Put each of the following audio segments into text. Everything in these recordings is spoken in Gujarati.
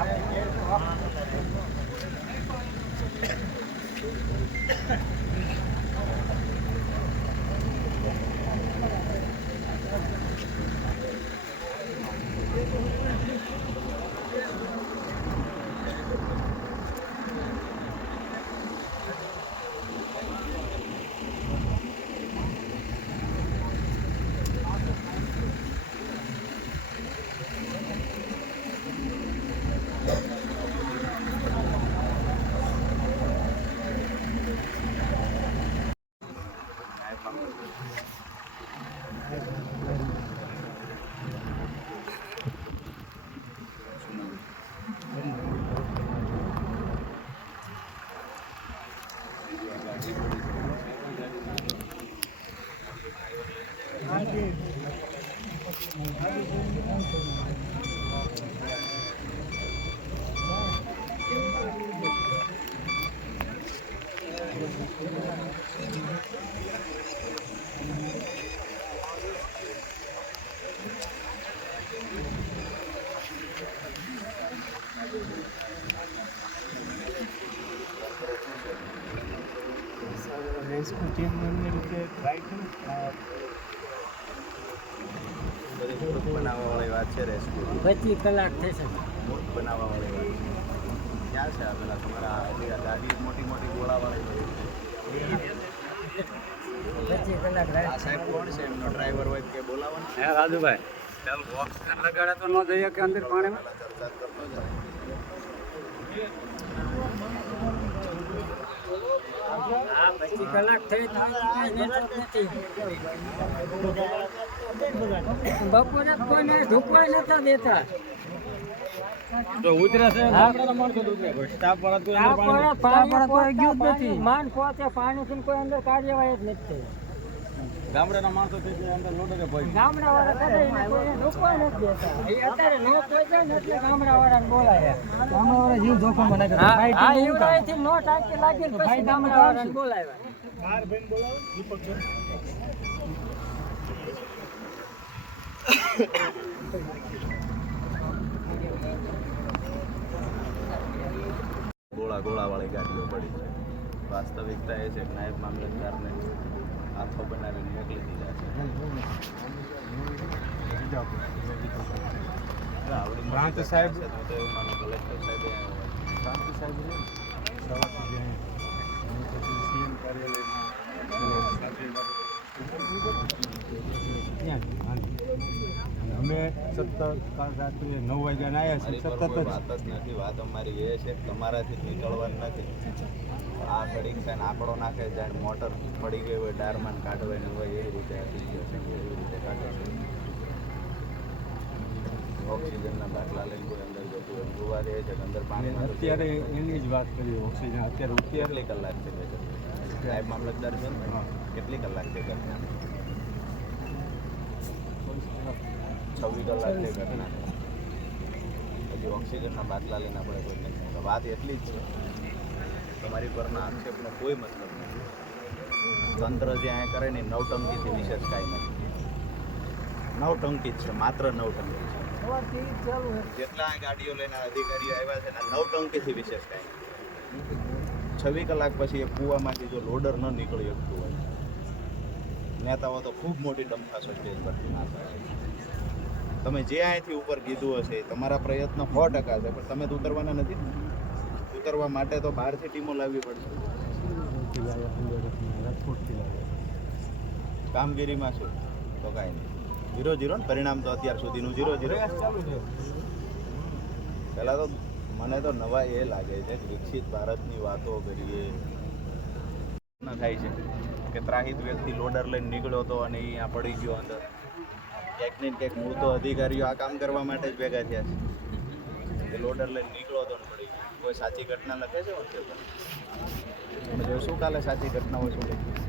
Yeah, yeah, yeah. બધી બનાવવા વાળી વાત છે રેસ્ક્યુ પચીસ કલાક થશે બનાવવા વાળી વાત છે ક્યાં છે પેલા તમારા ગાડી મોટી મોટી ગોળાવાળી સાહેબ કોણ છે? એમનો ડ્રાઈવર હોય કે હે રાજુભાઈ. ચાલ બોક્સ લગાડે તો ન જઈએ કે અંદર પાણીમાં પહેલા ચર્ચા કરતો જાય હા કલાક થઈ નથી. બપોરે કોઈને ઢૂકવા નતા દેતા. તો ઉતરે છે? ગામડાના તો ઉતરે સ્ટાફ પરત કોઈ અંદર પાણી પાણી કોઈ ગયું જ નથી. માન પહોંચે પાણીથી કોઈ અંદર કાર્યવાહી જ નથી થઈ. ગામડાના માણસો છે તે અંદર લોટે ભાઈ ગામડા વાળા કોઈને નથી દેતા. એ અત્યારે નો પહોંચે ને એટલે ગામડા વાળાને બોલાયા. ગામડા વાળા જીવ જોખમ મને હા ઈવડાયથી નો ટાંકી લાગી ને પછી ગામડા વાળાને બોલાવ્યા ગોળા ગોળાવાળી ગાડીઓ પડી છે. વાસ્તવિકતા એ છે કે નાયબ મામલતદારને હાથો બનાવીને મોકલી દીધા છે. આવડી સાહેબ- તો એવું માનો કલેક્ટર સાહેબે સાહેબ છે સવારથી જે અહીં સીએમ કાર્યાલયમાં અમે સતત કાલ રાત્રે નવ આવ્યા સતત જ. વાત જ નથી વાત અમારી એ છે કે તમારાથી નીકળવાનું નથી. આ ઘડીક છે ને આંકડો નાખે જાણે મોટર પડી ગઈ હોય ને કાઢવાની હોય એવી રીતે એવી રીતે કાઢે છે. ઓક્સિજનના બાટલા લઈને કોઈ અંદર જતું હોય દે છે અંદર પાણી અત્યારે એની જ વાત કરીએ ઓક્સિજન અત્યારે કેટલી કલાક છે? સાહેબ મામલતદાર છે. કેટલી કલાક છે ઘટના છવ્વીસ કલાક છે ઘટના હજી ઓક્સિજનના બાટલા લઈને આપણે કોઈ નથી વાત એટલી જ છે તમારી પરના આક્ષેપનો કોઈ મતલબ નથી તંત્ર જે અહીંયા કરે ને નવટંકીથી વિશેષ કાંઈ નથી નવટંકી જ છે માત્ર નવટંકી છે. જેટલા ગાડીઓ લઈને અધિકારીઓ આવ્યા છે ને નવટંકીથી વિશેષ કાંઈ છવ્વી કલાક પછી એ કૂવામાંથી જો લોડર ન નીકળી શકતું હોય, નેતાઓ તો ખૂબ મોટી ડંફાસો સ્ટેજ પરથી ના છે. તમે જે અહીંથી ઉપર કીધું હશે તમારા પ્રયત્ન સો ટકા છે, પણ તમે તો ઉતરવાના નથી ઉતરવા માટે તો બહારથી ટીમો લાવવી પડશે. કામગીરીમાં શું? તો કાંઈ નહીં. ઝીરો ઝીરો ને પરિણામ તો અત્યાર સુધીનું ઝીરો ઝીરો. પહેલાં તો મને તો નવા એ લાગે છે વિકસિત ભારતની વાતો કરીએ. થાય છે કે ત્રાહિત વ્યક્તિ લોડર લઈને નીકળ્યો હતો અને અહીંયા પડી ગયો અંદર. ક્યાંક ને ક્યાંક મૂળ તો અધિકારીઓ આ કામ કરવા માટે જ ભેગા થયા છે. એ લોડર લઈને નીકળ્યો હતો ને પડી. કોઈ સાચી ઘટના લખે છે વખતે પર શું કાલે સાચી ઘટનાઓ શું લખી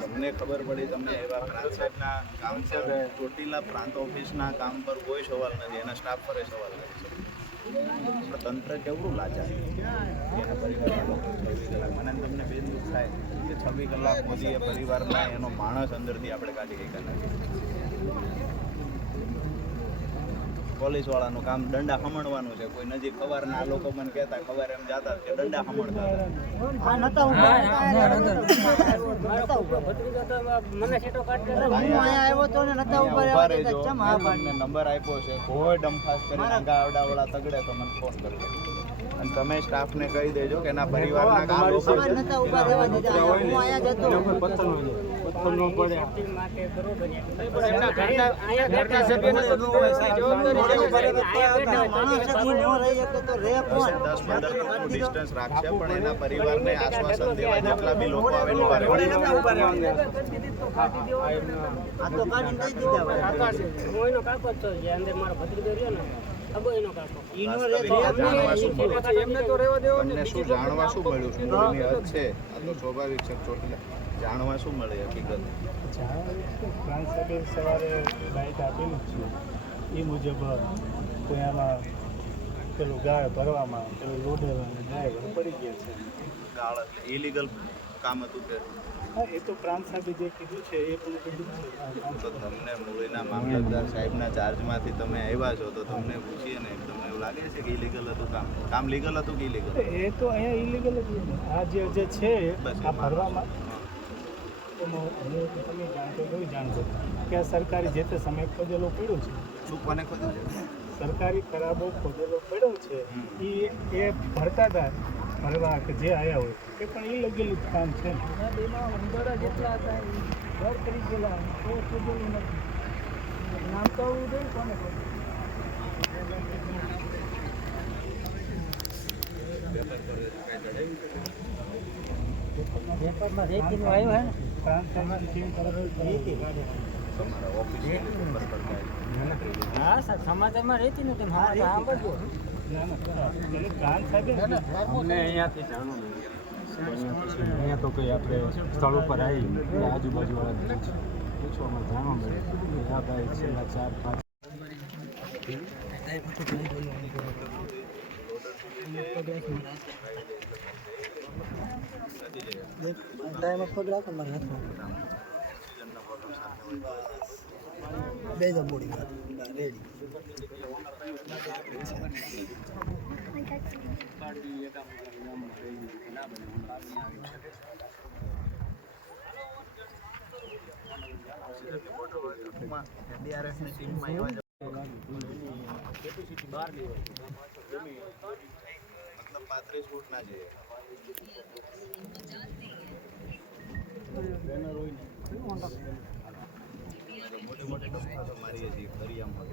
તમને ખબર પડી, તમને એવા પ્રાંત સાહેબના કામ પર ચોટીલા પ્રાંત ઓફિસના કામ પર કોઈ સવાલ નથી. એના સ્ટાફ પર સવાલ નથી તંત્ર કેવડું લાચાર એના પરિવારના છવ્વીસ કલાક મને તમને બે દુઃખ થાય કે છવ્વીસ કલાક મોદીએ પરિવારના એનો માણસ અંદરથી આપણે કાઢી શક્યા નથી પોલીસ વાળાનું કામ દંડા ખમણવાનું છે. કોઈ નજીક ખબરના આ લોકો મને કહેતા ખબર એમ જાતા કે દંડા ખમણતા હતા. આ નતા ઊભા. નતા ભત્રીજો તો મને સીટો કાઢી આવ્યો ને નતા ઊભા અહીંયા રહેવા ઊભા દેતા. રહેજો. ચમ મેં હા તમને નંબર આપ્યો છે. કોઈ ડમફાસ કરીને આવડાવડા તગડે તો મને ફોન કરજો અને તમે સ્ટાફને કહી દેજો કે એના પરિવારના કામ લોકો છે. રહેવા દસ પંદર ફૂટનું ડિસ્ટન્સ રાખશે પણ એના પરિવારને આશ્વાસન દેવા જેટલા બી લોકો આવે ઊભા રહેવાનું. આ તો કાઢીને દઈ દીધા હોય. ઈ નો. જાણવા શું મળ્યું છે? મૂળની હદ છે? આ તો સ્વાભાવિક છે ચોટીલા જાણવા શું મળે હકીકત સવારે લાઇટ આપેલું છે. એ મુજબ ત્યાંમાં પેલું ગાળ ભરવામાં પેલું લોડર અને ડ્રાઈવર પડી ગયા છે. ગાળ એટલે ઇલીગલ કામ હતું કે? હા એ તો પ્રાંત સાહેબે જે કીધું છે એ પણ કીધું તો તમને મૂળીના મામલતદાર સાહેબના ચાર્જમાંથી તમે આવ્યા છો તો તમને પૂછીએ ને તમને એવું લાગે છે કે ઇલીગલ હતું કામ? કામ લીગલ હતું કે ઇલીગલ એ તો અહીંયા ઇલીગલ જ આ જે જે છે આ ભરવામાં તમે જાણતો કોઈ જાણતો કે આ સરકારી જે તે સમય ખોદેલો પડ્યો છે. શું કોને ખોદ્યું છે? સરકારી ખરાબો ખોદેલો પડ્યો છે એ એ ભરતા હતા ભરવા કે જે આવ્યા હોય એ પણ ઇલીગલ જ કામ છે. જેટલા હતા એ ઘર કરી ગયેલા કોઈ કીધું નથી. નામ તો આવું દે કોને પેપરમાં રેતીનું આવ્યું હે ને? તમારા ઓફિસ હા સર સમાચારમાં રહેતી નથી હા. સાંભળજો અમને અહીંયાથી જાણો અહીંયા તો કંઈ આપણે સ્થળ ઉપર આવી આજુબાજુવાળા પૂછવામાં જાણવા મળે. આ ભાઈ છેલ્લા ચાર પાંચ ટાઈમ પગ રાખો મારા હાથમાં. બે જમોડી રેડી એનડીઆરએફની ટીમમાં એવા મતલબ પાંત્રીસ ફૂટના છે મોટી મોટી તો મારીએ છીએ દરિયામાં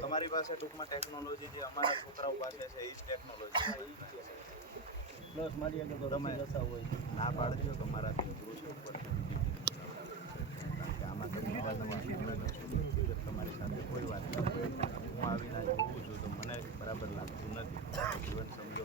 તમારી પાસે ટૂંકમાં ટેકનોલોજી જે અમારા છોકરાઓ પાસે છે એ જ ટેકનોલોજી પ્લસ મારી આગળ તો તમે ના પાડજો તો મારાથી અઘરું છે ઉપર. આમાં તમે નવા નવા સ્ટુડન્ટ છો. તમારી સાથે કોઈ વાત ન હું આવીને જોઉં છું તો મને બરાબર લાગતું નથી. જીવન સમજો.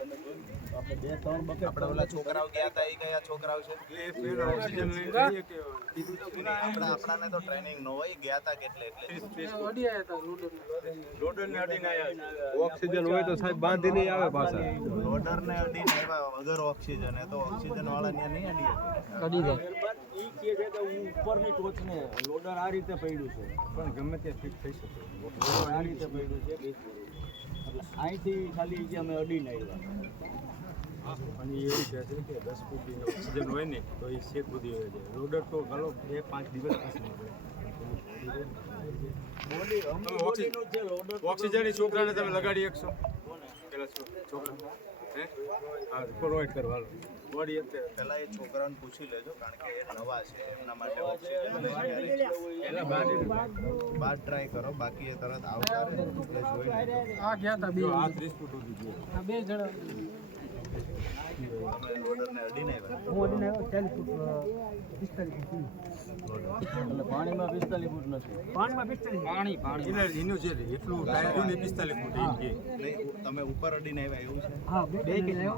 નો હાલે આપણે ઓલા છોકરાઓ ગયા હતા એ કયા છોકરાઓ છે? આપણા આપણાને તો ટ્રેનિંગ ન હોય ગયા હતા કેટલે એટલે. ઓક્સિજન હોય તો સાહેબ બાંધી નહીં આવે પાછા. લોડર ને અડીને આવ્યા વગર ઓક્સિજન એ તો ઓક્સિજન વાળા ત્યાં નહીં અડી કડી જાય ઈ કહે છે કે હું ઉપરની ટોચને લોડર આ રીતે પડ્યું છે. પણ ગમે તે ફિટ થઈ શકે. આ રીતે પડ્યું છે. અહીંથી ખાલી જે અમે અડીને આવ્યા. અને એ એવું છે કે દસ ફૂટની ઓક્સિજન હોય ને તો એ શેક બધી હોય છે. લોડર તો ગલો બે પાંચ દિવસ પછી નીકળે. ઓક્સિજન છોકરાને તમે લગાડી શકશો? પેલા છોકરા પ્રોવાઈડ કરવાનું બોડી પેલા એ છોકરાઓને પૂછી લેજો કારણ કે એ નવા છે એમના માટે ઓક્સિજન બાર ટ્રાય કરો બાકી એ તરત આવતા રહે. એટલે જોઈ આ ગયા હતા બે. આ 30 ફૂટ સુધી બે જણા. પાણીમાં પિસ્તાલીસ ફૂટ નથી પાણીમાં પાણી પાણી એટલું ટાયર ને ફૂટ કે તમે ઉપર અડીને આવ્યા એવું છે હા બે કિલો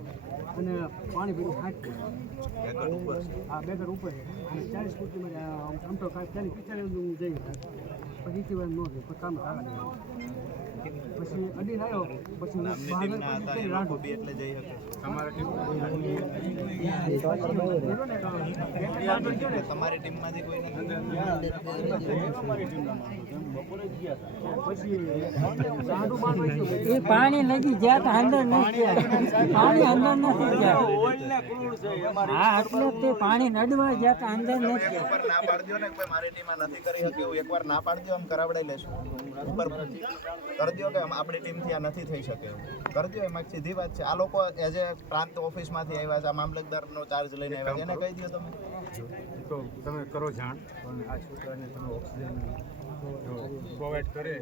અને પાણી ભર્યું સાઠ ફૂટ ઉપર છે હા બે ઘર ઉપર છે. અને ચાલીસ મને આમ તો ચાલીસ પિસ્તાલીસ હું જઈ પછી વાર ન જાય પછી કામ આગળ પછી અડી આવ્યો પછી બી એટલે જઈ શકે. તમારી ટીમમાંથી કોઈ ગયા એ પાણી લગી ગયા તા અંદર નથી પાણી અંદર નથી. ગયા ઓઇલ ને ક્રૂડ છે અમારી હા એટલે તે પાણી નડવા ગયા તો અંદર નથી ઉપર ના પાડજો ને કોઈ મારી ટીમ નથી કરી શકી એવું એકવાર ના પાડજો આમ કરાવડાઈ લેશું. ઉપર કરી કે આમ આપણી ટીમથી આ નથી થઈ શકે કરજો એમાં સીધી વાત છે. આ લોકો એઝ એ પ્રાંત ઓફિસમાંથી આવ્યા છે. આ મામલતદારનો ચાર્જ લઈને આવ્યા એને કહી દો તમે. તો તમે કરો જાણ. અને આ છોકરાને તમે ઓક્સિજન પ્રોવાઈડ કરે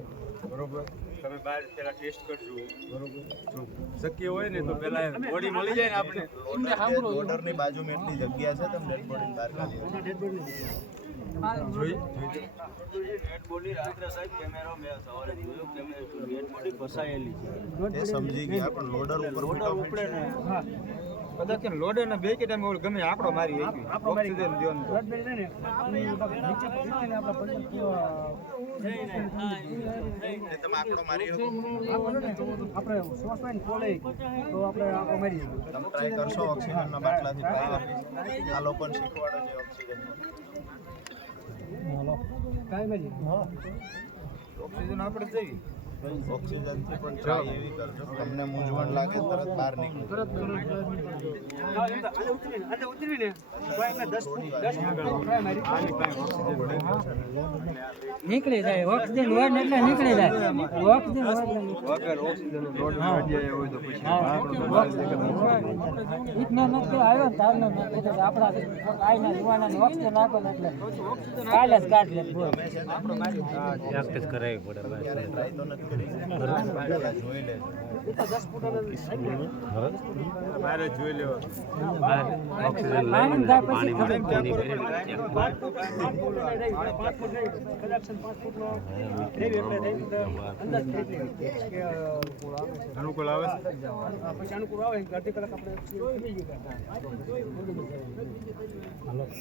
બરોબર? તમે બહાર પેલા ટેસ્ટ કરજો બરોબર? જો શક્ય હોય ને તો પહેલાં બોડી મળી જાય ને આપણે. લોડર લોડરની બાજુમાં એટલી જગ્યા છે તમે ડેડ બોડી બહાર કાઢી જોઈ ડેડ બોડી રાત્રે સાહેબ કેમેરો મેં સવારે જોયો કે મેં ડેડ બોડી ફસાયેલી છે એ સમજી ગયા પણ લોડર ઉપર ઉપડે ને. કદાચ લોડે ને બે કે ટાઈમ ગમે આપણો મારી ઓક્સિજન દ્યો ને તમે આંકડો મારી આપણે ખોલે તો આપણે આંખો મારી તમે ટ્રાય કરશો ઓક્સિજનના બાટલાથી ટ્રાય આપી આ લોકોને શીખવાડો છે ઓક્સિજન. હાલો. કાંઈ મારી ઓક્સિજન આપણે જઈએ. ઓક્સિજનથી પણ ટ્રાય એવી કરજો તમને મૂંઝવણ લાગે તરત બહાર નીકળો. નીકળી જાય ઓક્સિજન હોય ને એટલે નીકળી જાય. ઓક્સિજન હોય એટલે નીકળી વગર ઓક્સિજન કાઢ્યા હોય તો પછી જાય. નથી આવ્યો ને તારનો આપણા આઈના જુવાના ઓક્સિજન નાખો ને એટલે કાલે જ કાઢ લે બોલ ક્યારે ટ્રાય તો નથી. કરી પહેલા જોઈ લેજો અનુકૂળ આવે પછી અનુકૂળ આવે અડધી કલાક આપણે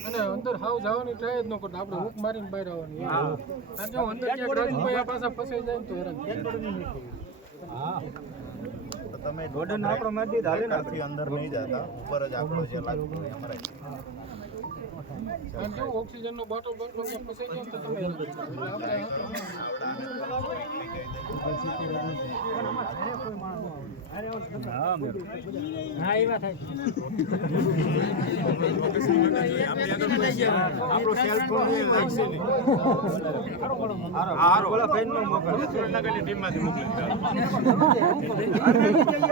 અને અંદર હાવ જવાની ટ્રાય જ ન કરતા. આપણે હુક મારીને બહાર આવવાની. કારણ કે અંદર ક્યાંક રાજભાઈ આ પાછા ફસાઈ જાય તો હેરાન તો તમે ગોડન આપણો દીધા હાલે ને અંદર નહીં જતા. ઉપર જ આપણો જે લાગતો એમાં કે ઓક્સિજનનો બોટલ બોટલ ક્યાંક ફસાઈ ને તો તમે હા એ વાત આપણો સેલ ઓલા ભાઈ નો મોકલ સુરેન્દ્રનગરની ટીમમાંથી મોકલી ઈ જે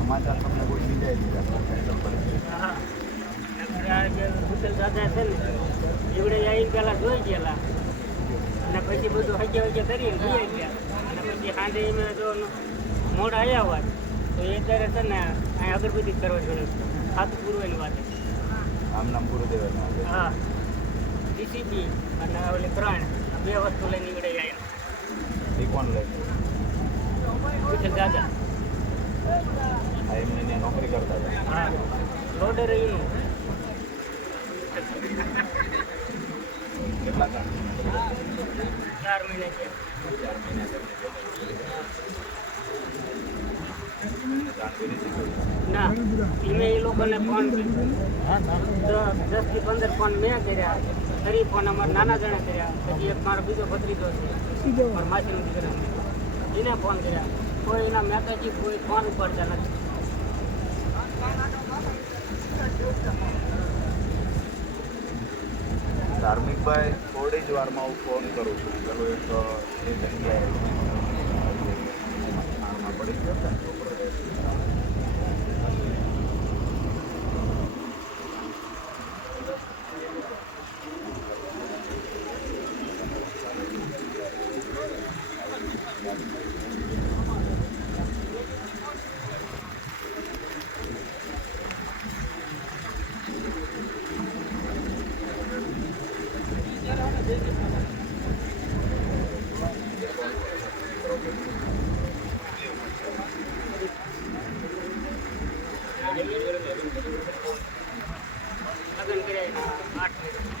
સમાચાર તમને કોઈ બીજાએ દીધા? જોઈ ગયેલા અને પછી બધું હજે હજે કરી ગયા અને પછી સાંજે એમ જો મોડ આવ્યા હોય તો એ ત્યારે છે ને અહીં અગરબત્તી કરવા જોડે ખાતું પૂરવાની વાત આમ નામ ગુરુદેવ હા ડીસીપી અને ઓલી પ્રાણ બે વસ્તુ લઈને નીકળે આવ્યા એ કોણ લઈ દાદા. એમને ત્યાં નોકરી ચાર મહિના છે. ચાર મેં એ લોકોને ફોન દસથી પંદર ફોન મેં કર્યા. ફરી ફોન અમારા નાના જણા કર્યા. પછી એક મારો બીજો ભત્રીજો છે. મારા માસીનો દીકરા એને ફોન કર્યા. કોઈ એના મહેતાજી કોઈ ફોન ઉપાડતા નથી. ધાર્મિકભાઈ થોડી જ વારમાં હું ફોન કરું છું. ચાલો એક એ જગ્યાએ પડી ગયો ಆಗ್ತದೆ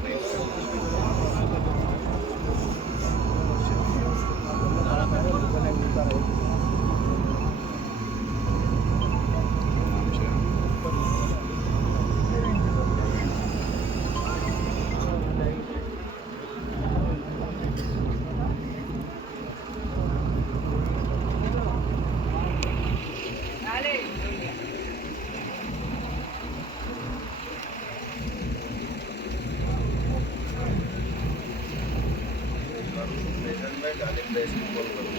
Gracias. de